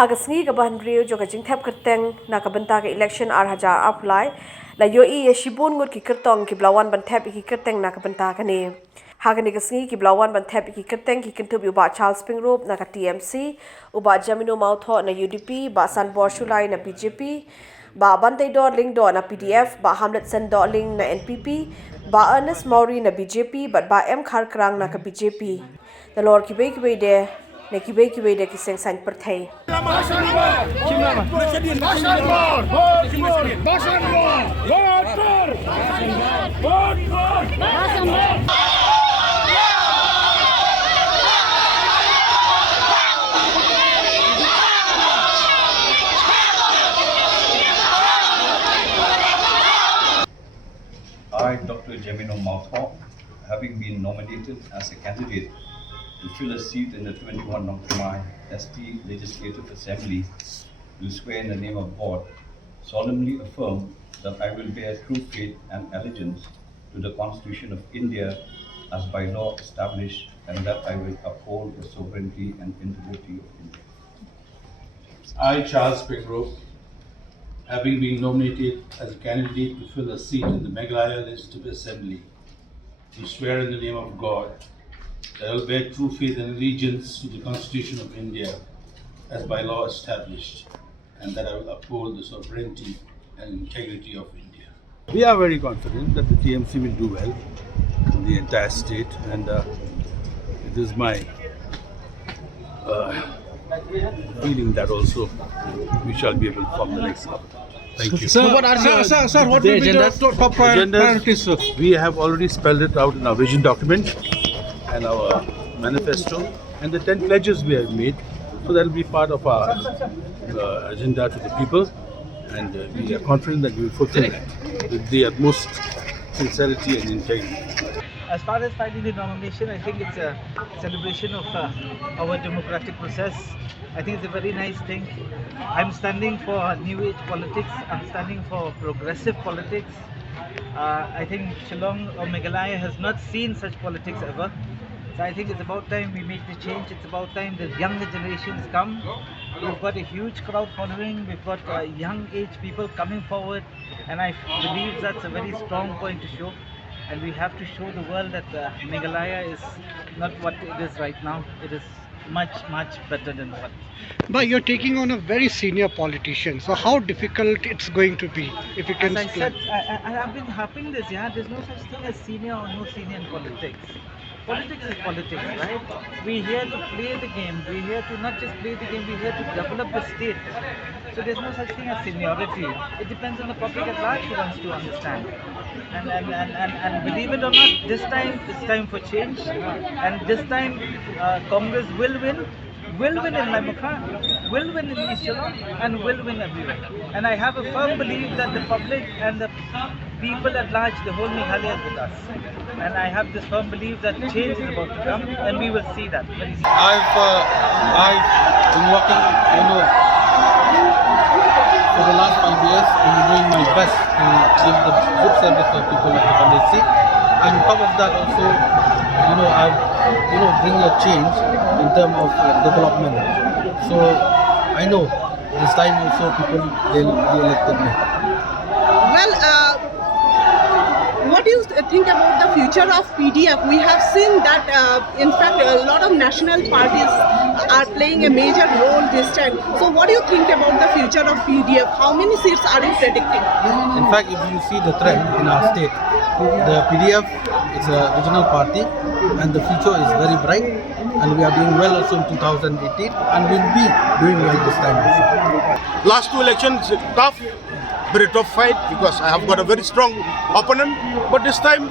Hagasngi kaban rio jo kajing thep kerteng na kabanta ke election ar hajar apply la yo I shibun ngut ki Kyrtong ki blawan ban thep ki kerteng na kabanta kane hagani gasngi ki blawan ban thep ki kerteng ki kintup yu ba Charles Pingrop na ka TMC uba Jamino Mautho na UDP ba San Borshulai na BJP ba Bantay Dor Ling Dor na PDF ba Hamlet Sen Dor Ling na NPP ba Ernest Mauri na BJP ba M Kharkrang na ka BJP the Lord kibe de ne kibe de kiseng san perthai I, Dr. Jamino Mautho, having been nominated as a candidate to fill a seat in the 21 Nongkyrshan ST Legislative Assembly, do swear in the name of God, solemnly affirm that I will bear true faith and allegiance to the Constitution of India as by law established, and that I will uphold the sovereignty and integrity of India. I, Charles Pingrop, having been nominated as a candidate to fill a seat in the Khapngiah Legislative Assembly, do swear in the name of God that I will bear true faith and allegiance to the Constitution of India as by law established, and that I will uphold the sovereignty and integrity of India. We are very confident that the TMC will do well in the entire state, and it is my feeling that also we shall be able to form the next government. Thank you. Sir, what will be the top priorities? We have already spelled it out in our vision document and our manifesto, and the 10 pledges we have made. So that will be part of our agenda to the people, and we are confident that we will fulfill it with the utmost sincerity and integrity. As far as finding the nomination, I think it's a celebration of our democratic process. I think it's a very nice thing. I'm standing for new age politics. I'm standing for progressive politics. I think Shillong or Meghalaya has not seen such politics ever. So I think it's about time we make the change. It's about time the younger generations come. We've got a huge crowd following. We've got young age people coming forward, and I believe that's a very strong point to show. And we have to show the world that Meghalaya is not what it is right now. It is much better than what. But you're taking on a very senior politician, so how difficult it's going to be, if you can As I explain? said, I've been harping this, yeah, there's no such thing as senior or no senior in politics. Politics is politics, right? We're here to play the game. We're here to not just play the game, we're here to develop the state. So there's no such thing as seniority. It depends on the public at large who wants to understand. And believe it or not, this time it's time for change. And this time Congress will win. Will win in Lamukha, will win in East Shillong, and will win everywhere. And I have a firm belief that the public and the people at large, the whole Meghalaya is with us. And I have this firm belief that change is about to come, and we will see that very soon. I've been working, for the last 5 years, and doing my best to give the good service to people of the community. And on top of that also, I've bring a change in terms of development. So I know this time also people they'll elected me. Well, what do you think about the future of PDF? We have seen that, in fact, a lot of national parties are playing a major role this time. So what do you think about the future of PDF? How many seats are you predicting? In fact, if you see the trend in our state, the PDF is a regional party and the future is very bright, and we are doing well also in 2018 and we'll be doing well this time also. Last two elections tough, very tough fight because I have got a very strong opponent, but this time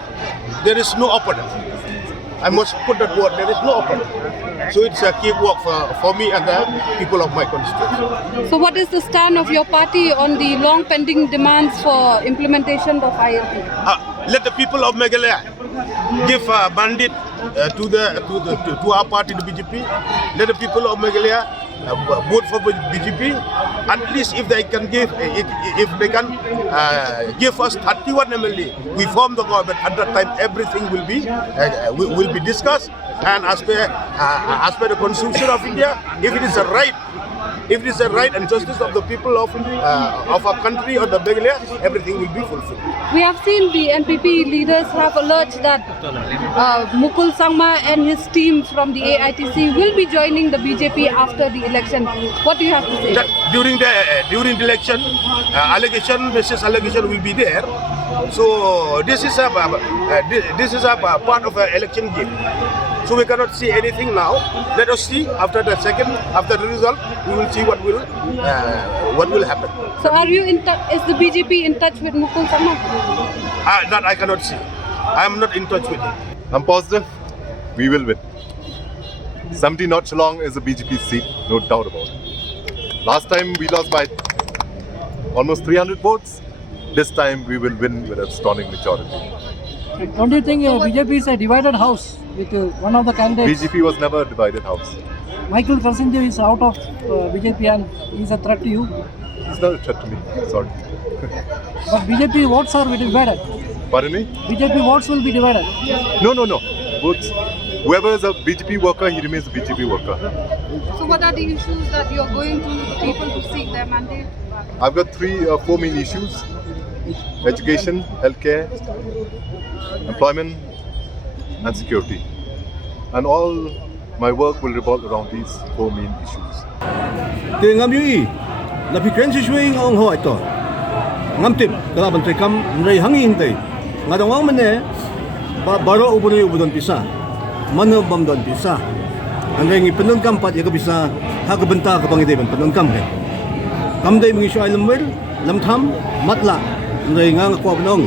there is no opponent. I must put that word, there is no opponent. So it's a cakewalk for me and the people of my constituency. So what is the stand of your party on the long pending demands for implementation of ILP? Let the people of Meghalaya give a mandate to our party, the BJP. Let the people of Meghalaya vote for BJP. At least if they can give us 31 MLA, we form the government. At that time, everything will be discussed. And as per the Constitution of India, if it is a right if it is the right and justice of the people of our country or the Meghalaya, everything will be fulfilled. We have seen the NPP leaders have alleged that Mukul Sangma and his team from the AITC will be joining the BJP after the election. What do you have to say? That during the election, allegation versus allegation will be there. So this is a part of an election game. So we cannot see anything now. Let us see after the result. We will see what will happen. So are you in touch? Is the BJP in touch with Mukul Sangma? That I cannot see. I am not in touch with him. I'm positive we will win. 70 not Shillong is a BJP seat, no doubt about it. Last time we lost by almost 300 votes. This time we will win with a stunning majority. Don't you think BJP is a divided house with one of the candidates? BJP was never a divided house. Michael Karsinjo is out of BJP and he's a threat to you. He's not a threat to me, sorry. But BJP votes are divided. Pardon me? BJP votes will be divided. No. Votes. Whoever is a BJP worker, he remains a BJP worker. So what are the issues that you are going to the people to seek their mandate? I've got 3 or 4 main issues. Education, healthcare, employment and security. And all my work will revolve around these 4 main issues. Ngam UI, na pikren si swing ang ho ito. Ngam tip, kalaban tay kam nray hangin tay. Ngadawang mane, baro ubunay ubudon pisa. Mano bamdon pisa. Andai ngi penun kam pat yaga bisa hagabenta kapang ide ban penun kam he. Kam day mengisu ay lamwer, lamtham, matla. Nray nga ko abnong.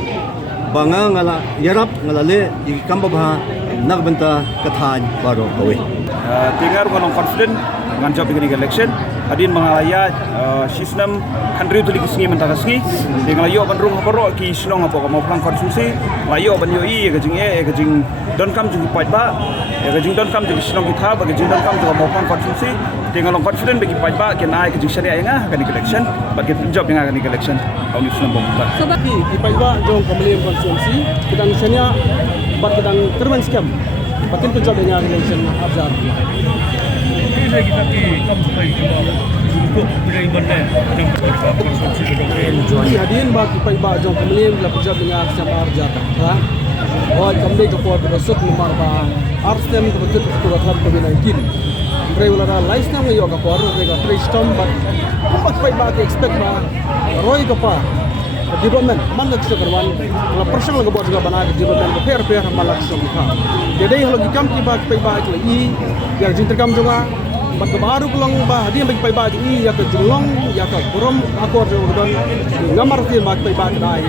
Banga ngala yarap ngalale ikambabha nagbenta kathan baro kawe. Tingar ngalong confident ngancap dengan election adin mengalaya sistem country tu lagi mentara sengi dengan layo ban rung baro ki sinong apa mau plan konsumsi layo ban yoi gajing don kam jung pai ba gajing don kam jung sinong kita ba gajing don kam juga mau plan konsumsi dengan long confident bagi pai ba ke naik gajing syariah ngah akan election bagi job dengan akan election tahun ini sudah bomba Sebab di pai ba jong pembelian konsumsi kita syariah bat kita terman scam batin tu job dengan election abzar kita ki kam sampai untuk beri benda yang konsumsi Jadi hadirin bagi pai ba jong pembelian la job dengan aksi abzar ha और कमरे को पर बसत number बा आर्सtem को बचत को मतलब COVID-19 रेगुलर लाइस ना में योगा पर रेगा प्रेस्टम बट बहुत pai ba expect ba रोई को पा development man nak sekarwan la persang la buat juga bana development ko fair malak so ka jadi halo gikam ki ba pai ba i ya jinterkam juga bat baru pulang ba dia bagi pai ba i ya ke jelong ya ke kurum akor jo don ngamar ti ba pai ba dai